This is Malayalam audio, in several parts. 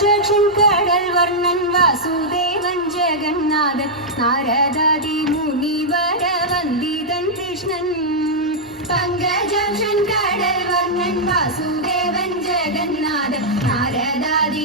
പങ്കജക്ഷൻ കടൽ വർണൻ വാസുദേവൻ ജഗന്നാഥൻ നാരദാദി മുനി വന്ദിതൻ കൃഷ്ണൻ. പങ്കജാക്ഷൻ കടൽ വർണൻ വാസുദേവൻ ജഗന്നാഥൻ നാരദാദി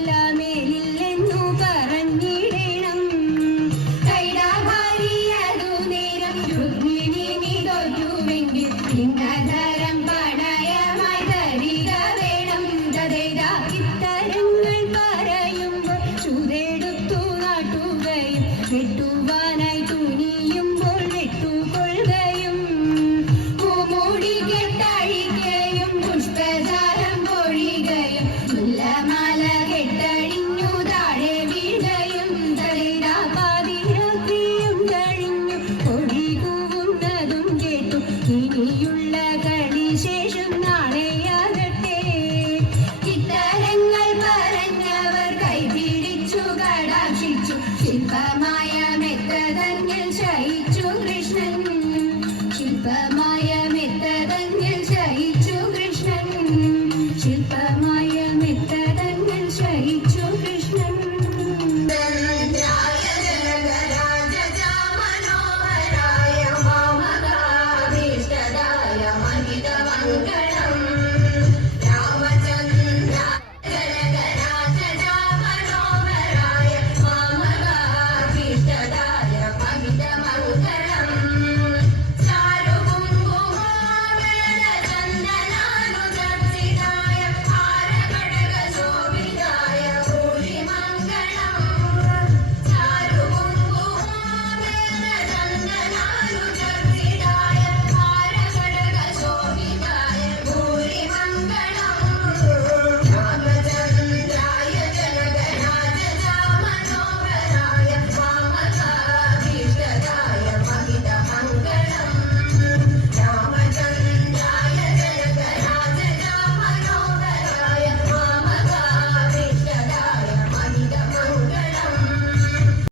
ഇത്തരങ്ങൾ പറയുമ്പോൾ ചുതെടുത്തു നാട്ടുകയും വെട്ടുവാനായി തുനിയുമ്പോൾ വെട്ടുകൊള്ളുകയും പൂമൂടി കെട്ടഴിക്കുകയും പുഷ്പജാലം പൊഴികയും മുല്ലമാല കെട്ടഴിഞ്ഞു താഴെ വീഴുകയും തലേത പാതിരാത്രിയും കഴിഞ്ഞു. കൊടി കേട്ടു. ഇനിയുള്ള ശില്പമായ മെത്തതങ്ങൾ ശയിച്ചു കൃഷ്ണൻ. ശില്പമായ മെത്തതങ്ങൾ ശയിച്ചു കൃഷ്ണൻ. ശില്പ